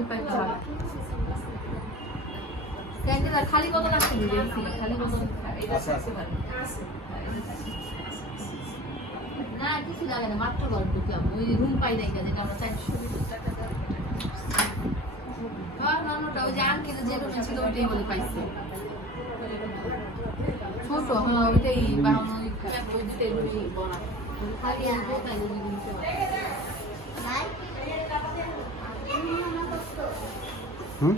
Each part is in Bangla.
খালি পাইপ ক্যান্ডিডেট খালি বোতল আছে খালি বোতল না কিছু লাগে না মাত্র গল্প কি ওই রুম পাই নাই যেটা আমরা 420 টাকা না না ওই যে আঙ্কেল যে রুম ছিল ওইটাই বলে পাইছে ছোট হ্যাঁ ওইটাই বা ওই ওই তেলুই বড় খালি আনবো তাই নিতে নাই হুম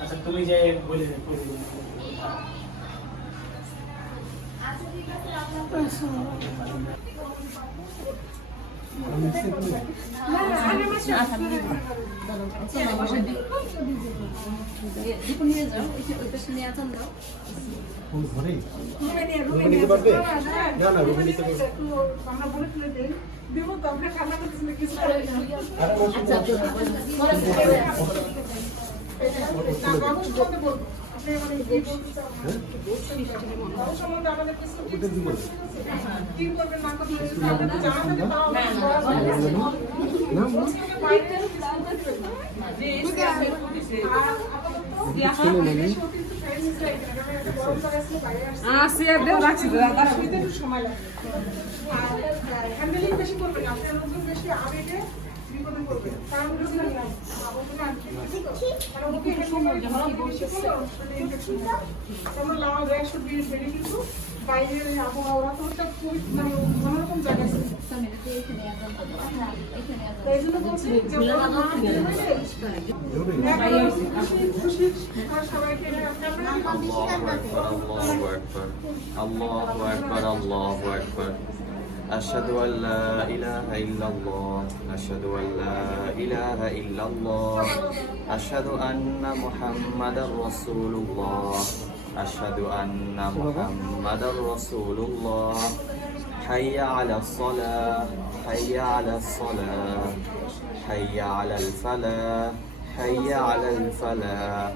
আচ্ছা তুমি যে বলে বাইরের আবহাওয়া তো একটা খুবই অন্যরকম জায়গা আছে তাই জন্য বলছি সবাইকে Allahu Akbar, Allahu Akbar. أشهد أن لا إله إلا الله أشهد أن لا إله إلا الله أشهد أن محمدا رسول الله أشهد أن محمدا رسول الله حي على الصلاة حي على الصلاة حي على الفلاح حي على الفلاح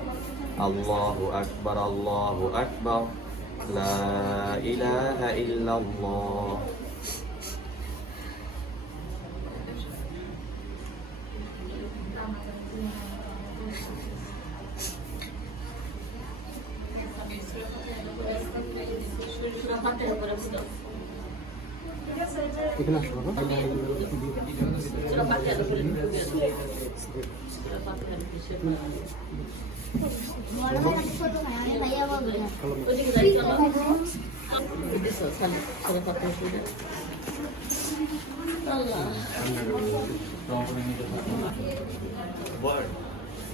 الله أكبر الله أكبر لا إله إلا الله এখানে আসো বাবা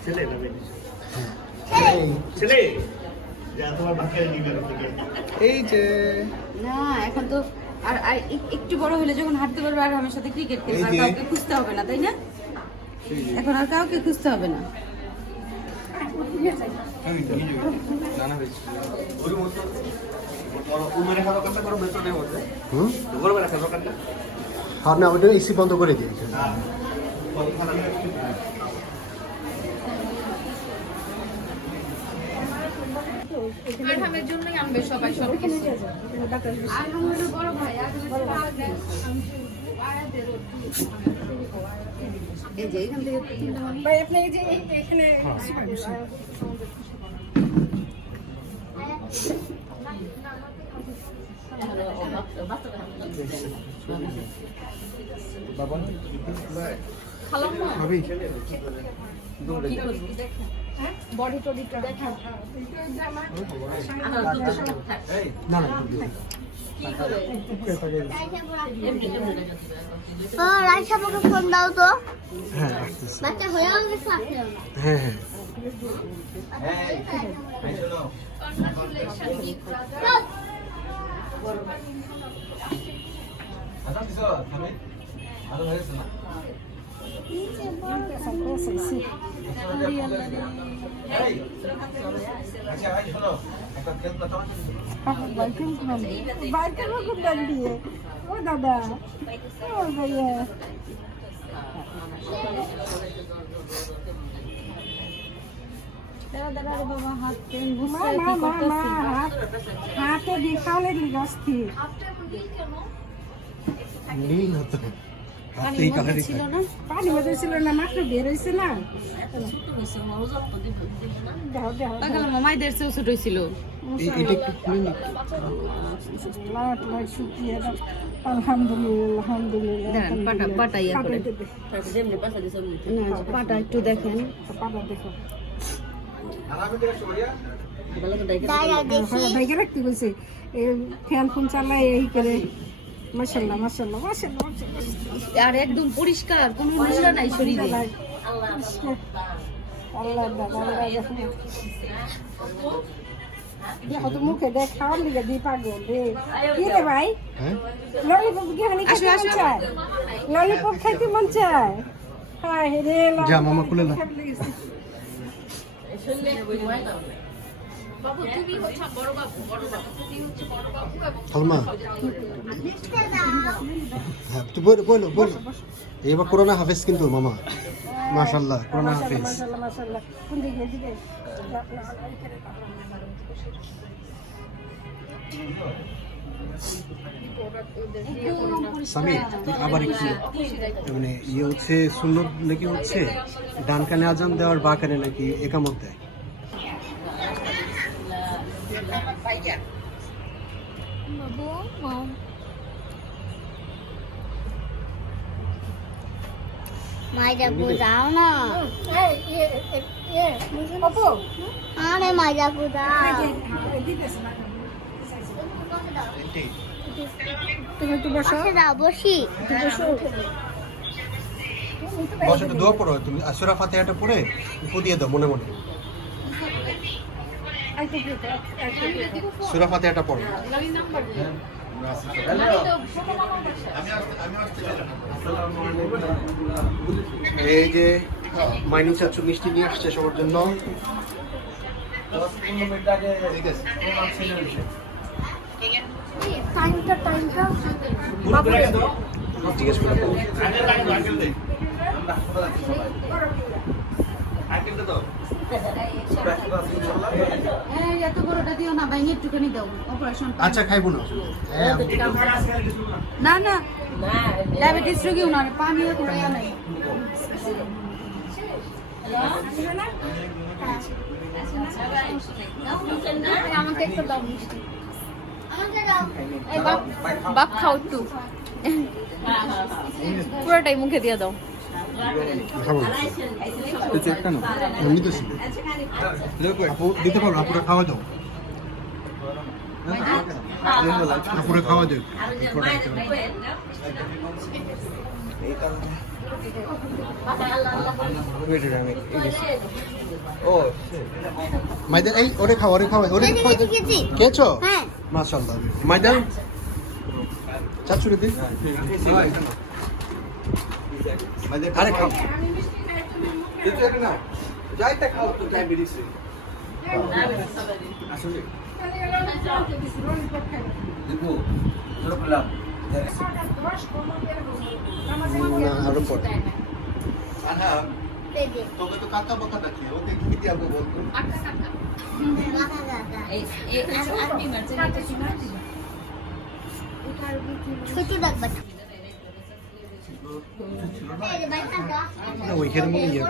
ছেলে ছেলে এই যে না এখন তো আর একটু বড় হলে যখন হাঁটতে পারবে আর আমার সাথে ক্রিকেট খেলবে আর কাউকে খুঁজতে হবে না তাই না এখন আর কাউকে খুঁজতে হবে না না ওটা এসি বন্ধ করে দিয়েছে আরহামের জন্যই আনবে সবাই সব কিছু আরহামের বড় ভাই এই যে এখান থেকে 3টা মানে ভাই আপনি এই যে এখানে ভাবি বডি টডিটা দেখা না না রাইসা আমাকে ফোন দাও তো হ্যাঁ আসতেছে। বাচ্চা হয়ে গেছে হ্যাঁ হ্যাঁ বাইকের মুখ ডাল দিয়ে ও দাদা ও ভাইয়া দাঁড়া বাবা হাত পেন মা মা মা মা হাতে দিয়ে খাওয়ালে অস্থির নীল হতো হাতে এই কালারই ছিল না পানি মধ্যে ছিল না মাত্র বের হয়েছে না দেহ দেহ পাগল মামাইদের চেয়েও ছোট ছিল এটা একটু খুলে নি লাট লাট শুকিয়ে দাও আলহামদুলিল্লাহ আলহামদুলিল্লাহ দাঁড়ান পাটা পাটা ইয়া করে না পাটা একটু দেখেন পাটা দেখো দাঁড়া দেখি ভাইকে রাখতে বলছে ফ্যান ফোন চালায় এই করে মাশাআল্লাহ মাশাআল্লাহ মাশাআল্লাহ আর একদম পরিষ্কার কোনো নোংরা নাই শরীরে আল্লাহ দেখো তো মুখে দেখ খাওয়ার লিগে দিয়ে পাগল রে কি রে ভাই হ্যাঁ ললিপপ কি হানি খেতে মন চায় ললিপপ খাইতে মন চায় হায় রে যা মামা খুলে না সালমা হ্যাঁ তুই বলো বলো বলো এবার করোনা হাফেজ কিন্তু মামা মাশাআল্লাহ করোনা হাফেজ মাশাআল্লাহ মাশাআল্লাহ কোন দিকে দিকে সামি তুই আবার একটু মানে ইয়ে হচ্ছে সুন্নত নাকি হচ্ছে ডান কানে আজান দেওয়ার বা কানে নাকি একামত দেয় মাইজা বুঝাও না আপু আরে মাইজা বুঝাও তুমি একটু বসো বসে দাও বসি বসে একটু দোয়া পড়ো তুমি আসুরা ফাতিহাটা পড়ে উপু দিয়ে দাও মনে মনে সূরা ফাতিহাটা পড়ো এই যে মাইনু চাচু মিষ্টি নিয়ে আসছে সবার জন্য ঠিক আছে টাইমটা জিজ্ঞেস করে এত বড়টা দিও না ভাই একটুখানি দাও অপারেশন আচ্ছা খাইবো না হ্যাঁ না না ডায়াবেটিস রোগীও না পানিও কোনো ইয়া নাই আমাকে একটু দাও মিষ্টি আমাকে দাও এই বাপ খাও একটু পুরোটাই মুখে দিয়ে দাও খাবো এমনি তো ছিল আপু দিতে পারো আপুরা খাওয়া দাও আপুরা খাওয়া দাও মাইদা এই ওরে খাও ওরে খাও ওরে খাও খেয়েছো হ্যাঁ মাশাআল্লাহ মাইদা চাচুরে দিন আরে খাও না আরো পরে তোকে তো কাকা বাকা ডাকি ওকে কি দিয়ে আগে বলতো ছোট ডাকবা না, ওইখানে মনে হয় ইয়ে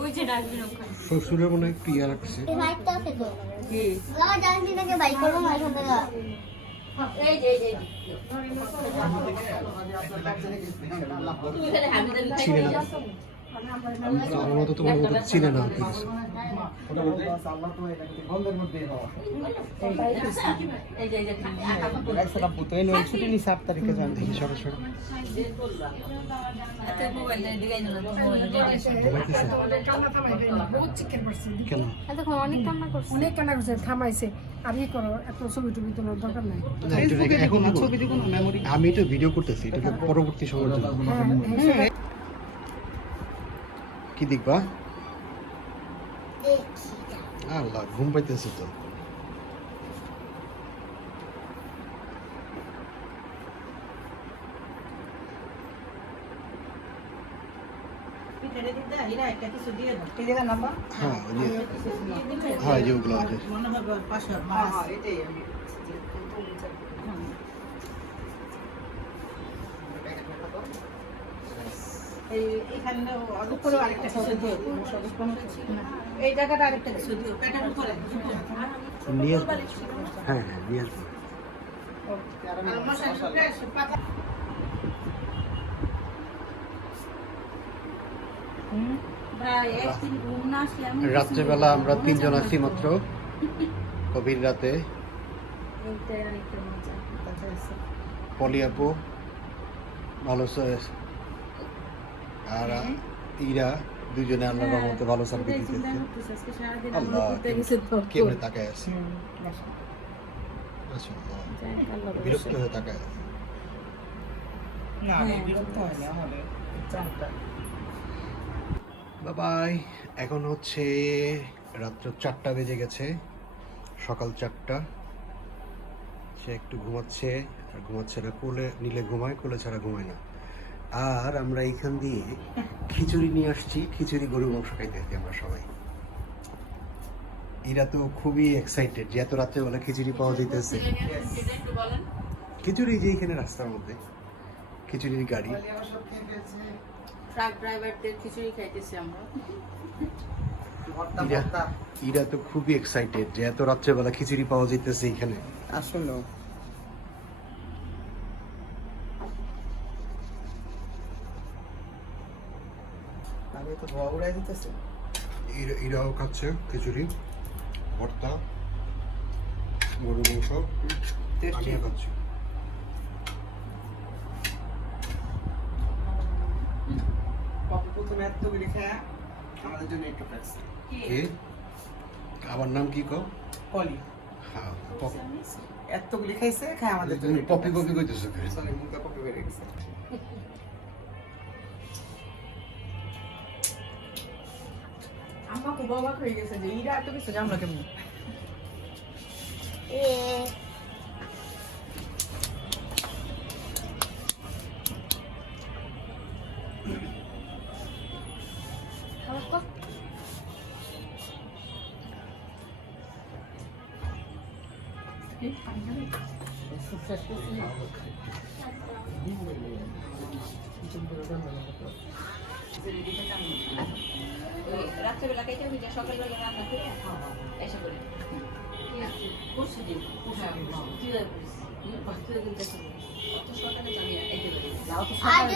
ওই যে ডাস্টবিন ওখানে শ্বশুরের মনে হয় একটু ইয়ে রাখছে। চিনে না আমার মতো তোমার মতো চিনে না হতে কিছু। দেখি সরো সরো। ঘুমাইতেছে? কেন? অনেক কান্না করছে, থামাইছে। আর ই করো, এত ছবি টবি তোলার দরকার নাই। না, এটা এখন আমি তো ভিডিও করতেছি, এটাকে পরবর্তী সময়ের জন্য। কি দেখবা? আল্লাহ, ঘুম পাইতেছে তো। হ্যাঁ, হ্যাঁ, যেগুলো আছে। এই জায়গাটা আরেকটা কিছু দিও পেটের উপরে নিয়ে আসবো। হ্যাঁ হ্যাঁ, নিয়ে আসবো। রাত্রেবেলা আমরা 3 জন আছি মাত্র, গভীর রাতে। পলি আপু ভালো আর ইরা দুজনে আল্লাহর রহমতে ভালো সার্ভিস দিতেছে। আল্লাহ, কেমনে তাকায় আছে, মাশাআল্লাহ, বিরক্ত হয়ে তাকায় আছে। বাই, এখন হচ্ছে রাত্র 4টা বেজে গেছে, সকাল 4টা। সে একটু ঘুমাচ্ছে, আর ঘুমাচ্ছে না, কোলে নিলে ঘুমায়, কোলে ছাড়া ঘুমায় না। আর আমরা এইখান দিয়ে খিচুড়ি নিয়ে আসছি, খিচুড়ি গরুর মাংস খাইতেছি আমরা সবাই। এরা তো খুবই এক্সাইটেড যে এত রাত্রেবেলা খিচুড়ি পাওয়া যাইতেছে। খিচুড়ি যে এখানে রাস্তার মধ্যে খিচুড়ির গাড়ি। ট্রাক ড্রাইভারদের খিচুড়ি খাইতেছি আমরা। এরা তো খুবই এক্সাইটেড যে এত রাত্রেবেলা খিচুড়ি পাওয়া যাইতেছে এখানে। আসলে আগে তো ধোয়া উড়াই দিতেছে। এরাও খাচ্ছে খিচুড়ি, ভর্তা, গরুর মাংস, আমিও খাচ্ছি। প্রথমে এতগুলি খায় আমাদের জন্য একটু খাচ্ছে। কে? আবার নাম কি কও? পলি হ্যাঁ, এতগুলি খাইছে, খায় আমাদের জন্য একটু পপি পপি কইতেছে। সরি, মুখে পপি বেড়ে গেছে। আম্মা খুব অবাক হয়ে গেছে যে ইরা এত কিছু জানলো কেমন। রাত্রেবেলা খাইতে হবে, সকালবেলা রান্না করে এসে করে পরশু দিন সকালে আমি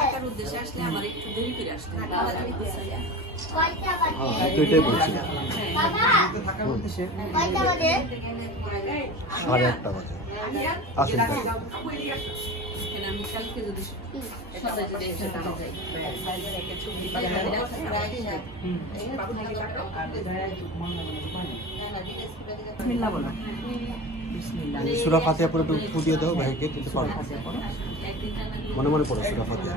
থাকার উদ্দেশ্যে আসলে আমার একটু দেরি করে আসলে তো এটাই বলছিলাম, থাকার উদ্দেশ্যে 8:30 বাজে। আসেন তাহলে। আমি কালকে যদি সবাই যদি একসাথে যাই সূরা ফাতিহা পড়ে একটু ফু দিয়ে দাও ভাইকে, দিতে পারো। মনে মনে পড়ো সূরা ফাতিহা।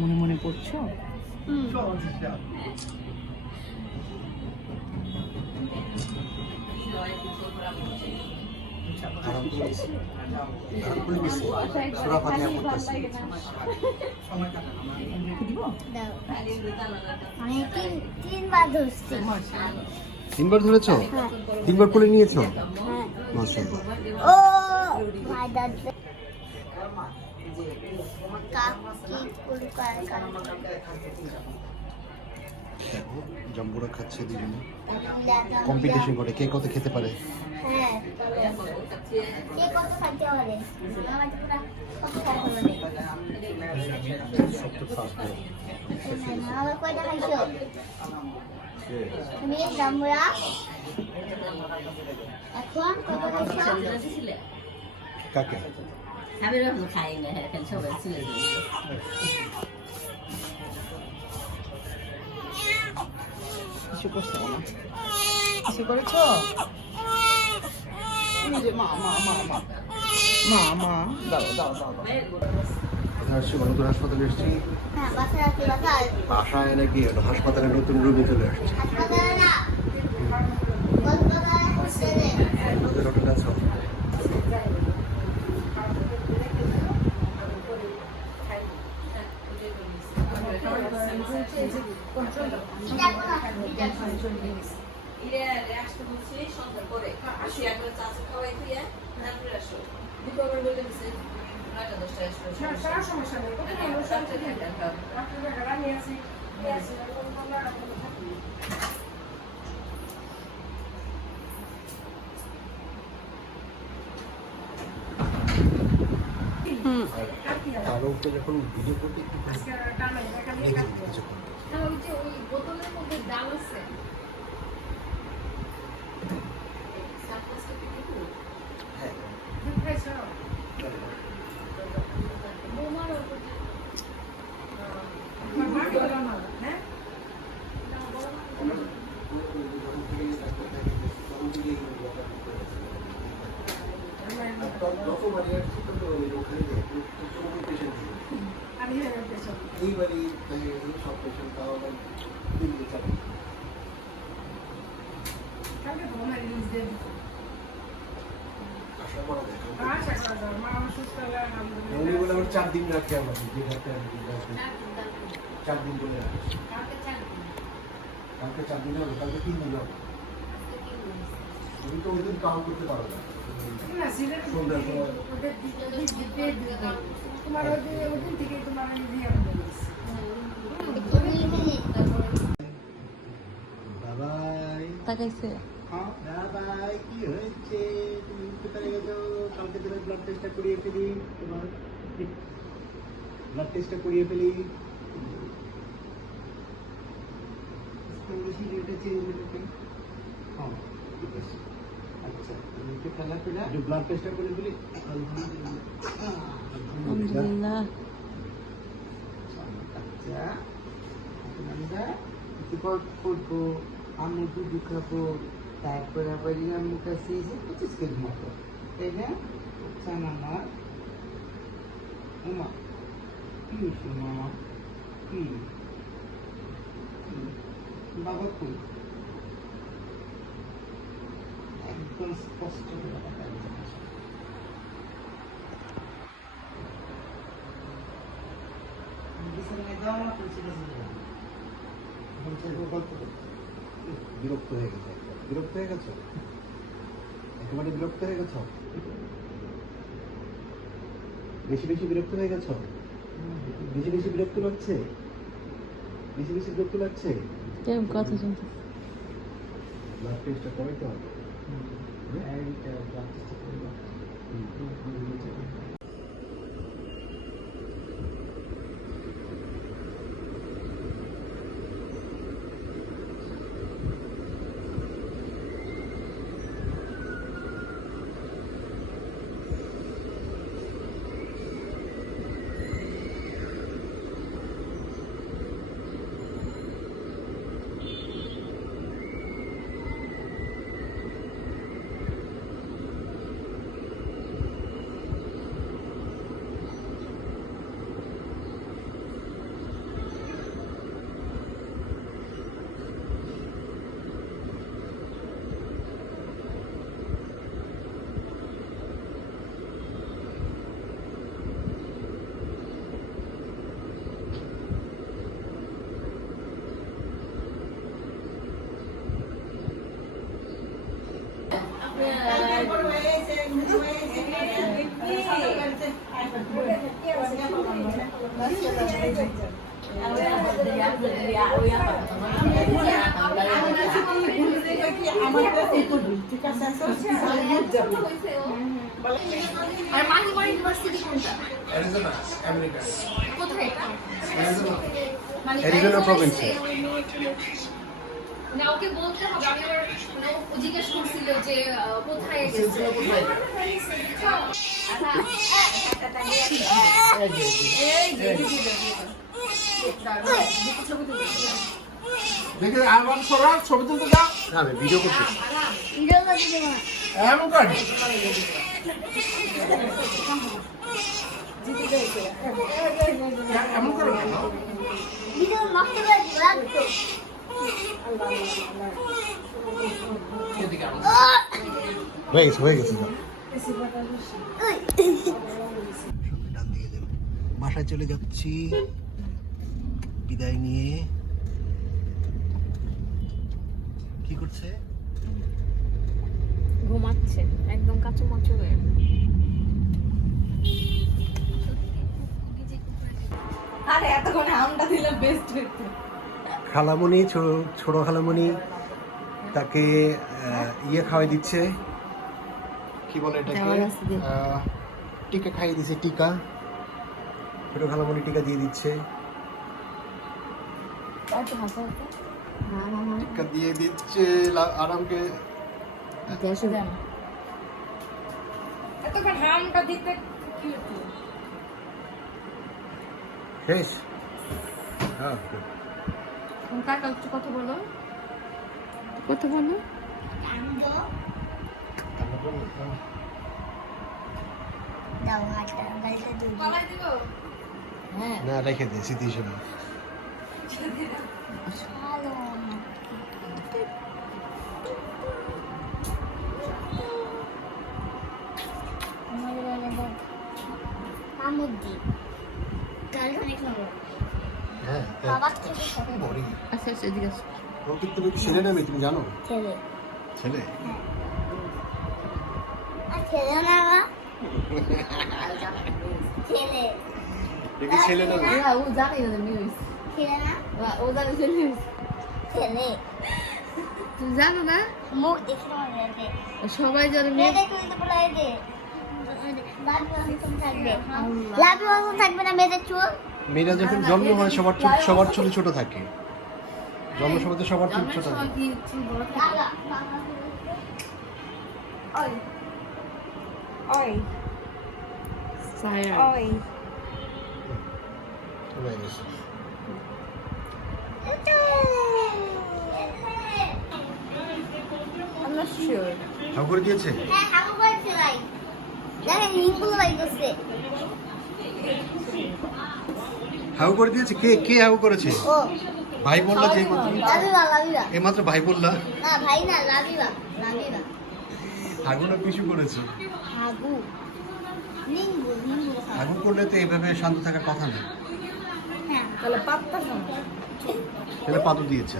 মনে মনে পড়ছো? সূরা ফাতিহা পড়তেছি। আমি 3বার ধরছি। তিনবার ধরেছো? তিনবার কোলে নিয়েছো? হ্যাঁ। মাশাআল্লাহ। ও ভাই দাদা কাকি কুলকার দেখো জাম্বুরা খাচ্ছে দুজনে, কম্পিটিশন করে কে কত খেতে পারে। হ্যাঁ কে কত খাইতে পারে আমার তো পুরো কত খাইতে পারে আমার কয়টা খাইছো তুমি জাম্বুরা এখন কত খাইছো কাকে? আমি রকম খাই না, হ্যাঁ খালি সবাই ছিল কিছু করছো না? কিছু করেছো? এই যে মা মা মা মা মা মা দাও দাও দাও দাও। কোথায় আসছি? নতুন হাসপাতালে এসেছি। হ্যাঁ বাসা রাখি বাসা বাসায় নাকি হাসপাতালে নতুন রুমে চলে আসছি। হাসপাতালে না কলকাতায় হোস্টেলে ওদের হোটেলে আছো? কারো উপরে যখন ভিডিও করতে কিছুক্ষণ ওই বোতলের মধ্যে ডাল আছে। এইবারই সব পেশেন্ট তাও দিল্লি চাই। আশা করা যায় উনি বলে আমার 4 দিন রাখে আমাকে, যে ডাক্তার 4 দিন বলে রাখে। কালকে 4 দিন হবে, কালকে 3 দিন হবে। তুমি তো ওই দিন কাউন্ট করতে পারো না। সন্ধ্যার সময় তোমার ওদিন থেকে তোমার বাবাই তাকাইছে বাবাই কি হয়েছে? তুমি কোথায় গেছো? কালকে তোমার ব্লাড টেস্টটা করিয়ে ফেলি, তোমার ব্লাড টেস্টটা করিয়ে ফেলি। বেশি রেটে চেঞ্জ হয়েছে। হ্যাঁ ঠিক আছে। আচ্ছা তুমি একটু খেলা পেলা ব্লাড টেস্টটা করে ফেলি। আলহামদুলিল্লাহ। আচ্ছা আমরা একটু পর করবো, আমি দুধ খাবো, তারপর আবার আমার কাছে 25 কেজি মতো, তাই না? চান আমার ওমা কি হয়েছে মামা? কি বাবা কই? একদম স্পষ্ট করে কথা বলতে পারছি। বিছানায় যাও না, তুলসী গাছে যাও। বিরক্ত হয়ে গেছে, বিরক্ত হয়ে গেছো, একেবারে বিরক্ত হয়ে গেছো, বেশি বেশি বিরক্ত হয়ে গেছো, বেশি বেশি বিরক্ত লাগছে, বেশি বেশি বিরক্ত লাগছে। কেমন কথা শুনতে? ব্লাড টেস্টটা করাইতে হবে। আর মাহিমা ইউনিভার্সিটি কোনটা? Arizona, America. কোথায় এটা? মানে অ্যারিজোনা প্রভিন্সে। না ওকে বলতে হবে, আমি আবার ও জিজ্ঞেস করছিল যে কোথায় গেছে। দেখে আমার সরা ছবি তুলতে যাও। না আমি ভিডিও করতেছি। এমন কর এমন করো কেন? এদিকে আনো। হয়ে গেছে ডান দিকে যান। বাসায় চলে যাচ্ছি বিদায় নিয়ে। কি করছে? ঘুমাচ্ছে একদম কাঁচুমাচু হয়ে। আরে এতক্ষণ আমটা দিলে বেস্ট হইতো। খালামণি, ছোট খালামণি তাকে ইয়ে খাওয়াই দিচ্ছে, কি বলে এটাকে, টিকা খাইয়ে দিচ্ছে। টিকা, ছোট খালামণি টিকা দিয়ে দিচ্ছে। টিকা দিয়ে দিচ্ছে আরামকে। এতক্ষণ হামটা দিতে কি হতো? শেষ? হ্যাঁ, কাকা একটু কথা বলো, কথা বলো। হ্যাঁ না রেখে দে স্মৃতি হিসেবে। হ্যাঁ বড়ি। আচ্ছা আচ্ছা এদিকে আসো। ও কি তুমি ছেলে না মেয়ে তুমি জানো? ছেলে। দেখি ছেলে না মেয়ে? ও জানে না মেয়ে হইছে। ও জানে ছেলে হইছে। তুমি জানো না? সবাই জানে মেয়ে। মেয়েরা যখন জন্ম হয় সবার চুল ছোট থাকে। জন্ম সময় তো সবার চুল ছোট থাকে। কি চুল বড় থাকে? ওই সায়া ওই হয়ে গেছে। I'm not sure. হাউ করে দিয়েছে? হাউ করে দিয়েছে? কে কে হাউ করেছে? ভাই বললা যে এইমাত্র ভাই বললা। হাগুটা পিছু করেছে। হাগু করলে তো এইভাবে শান্ত থাকার কথা না। তাহলে পাত্তা শোনো। তাহলে পাতু দিয়েছে।